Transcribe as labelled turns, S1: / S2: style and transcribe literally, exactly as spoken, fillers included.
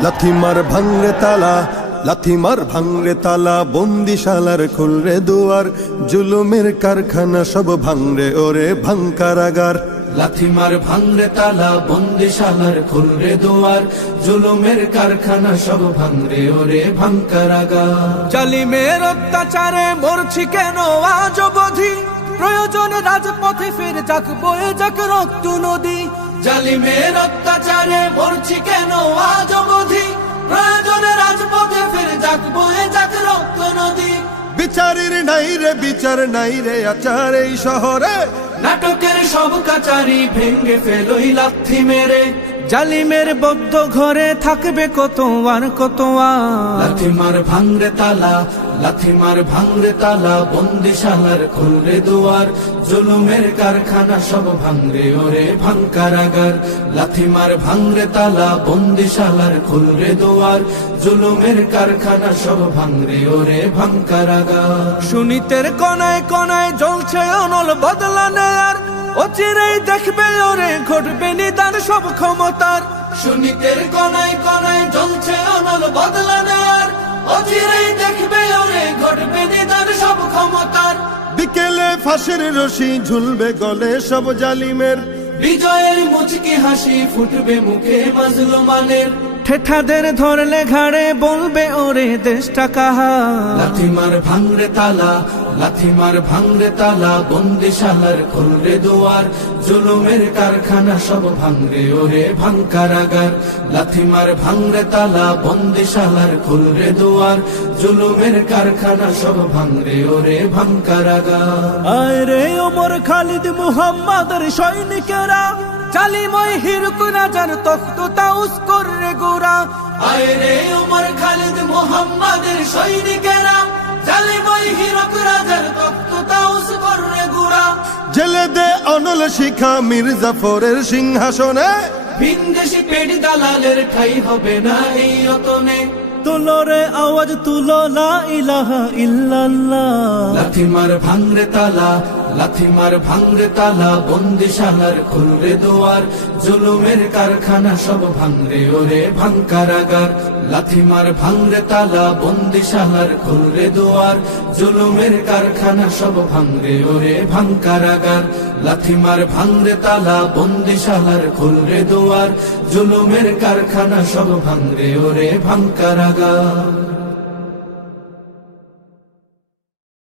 S1: লাথি মার ভাঙরে তালা, লাথি মার ভাঙরে তালা, বন্দিশালার খুলরে দুয়ার, জুলুমের কারখানা সব ভাঙরে ওরে ভাঙ কারাগার।
S2: লাথি মার ভাঙরে তালা, বন্দিশালার খুলরে দুয়ার, জুলুমের কারখানা সব ভাঙরে ওরে ভাঙ কারাগার।
S3: জালিমের অত্যাচারে মরছি কেন আজ অবধি, প্রয়োজনে রাজপথে ফের যাক বয়ে যাক রক্ত নদী।
S2: জালিমের অত্যাচারে মরছি কেন আজ অবধি, প্রয়োজনে রাজপথে ফের যাক বয়ে যাক রক্ত নদী।
S1: বিচারের নাই রে বিচার নাই রে আচার এই শহরে,
S2: নাটকের সব কাচারি ভেঙ্গে ফেলোই লাথি মেরে।
S3: জালিমের বদ্ধ ঘরে থাকবে কত আর কত আর।
S2: লাথি মার ভাঙরে তালা, লাথি মার ভাঙরে তালা, বন্দিশালার খুলরে দুয়ার, জুলুমের কারখানা সব ভাঙরে ওরে ভাঙ কারাগার। লাথি মার ভাঙরে তালা, বন্দিশালার খুলরে দুয়ার, জুলুমের কারখানা সব ভাঙরে ওরে ভাঙ কারাগার।
S3: সুনীতের কোনায় কোনায় জ্বলছে অনল বদলা নেয়ার, অচিরেই দেখবে ওরে ঘটবে নিদান সব ক্ষমতার।
S2: সুনীতের কোনায় কোনায় জ্বলছে অনল বদলা নেয়ার, অচিরেই দেখবে ওরে ঘটবে নিদান সব ক্ষমতার।
S1: বিকেলে ফাঁসির রশি ঝুলবে গলে সব জালিমের,
S2: বিজয়ের মুচকি হাসি ফুটবে মুখে মাজলুমানের।
S3: ঠেঠাদের ধরলে ঘাড়ে বলবে ওরে দেশটা কাহার।
S2: লাথি মার ভাঙরে তালা, লাথি মার ভাঙরে তালা, বন্দিশালার খুলরে দুয়ার, জুলুমের কারখানা সব ভাঙরে ওরে ভাঙ কারাগার। লাথি মার ভাঙরে তালা, বন্দিশালার খুলরে দুয়ার, জুলুমের কারখানা সব ভাঙরে ওরে ভাঙ কারাগার।
S3: আয় রে ওমর খালিদ মুহাম্মাদের সৈনিকেরা, জালিময় হিরক রাজার তখ্ত তাউস করে গোরা।
S2: আয় রে ওমর খালিদ মুহাম্মাদের সৈনিকেরা, জালিময় হিরক রাজার তখ্ত তাউস করে গোরা।
S1: জেলে দে অনল শিখা মীর জাফরের সিংহাসনে,
S2: ভিনদেশি পেট দালালের ঠাই হবে না এই অতনে।
S3: তুলো রে আওয়াজ তুলো লা ইলাহা ইল্লাল্লাহ।
S2: লাথি মার ভাঙরে তালা, লাথি মার ভাঙরে তালা, বন্দিশালার খুলরে দুয়ার, জুলুমের কারখানা সব ভাঙরে ওরে ভাঙ কারাগার। লাথি মার ভাঙরে তালা, বন্দিশালার খুলরে দুয়ার, জুলুমের কারখানা সব ভাঙরে ওরে ভাঙ কারাগার। লাথি মার ভাঙরে তালা, বন্দিশালার খুলরে দুয়ার, জুলুমের কারখানা সব ভাঙরে ওরে ভাঙ কারাগার।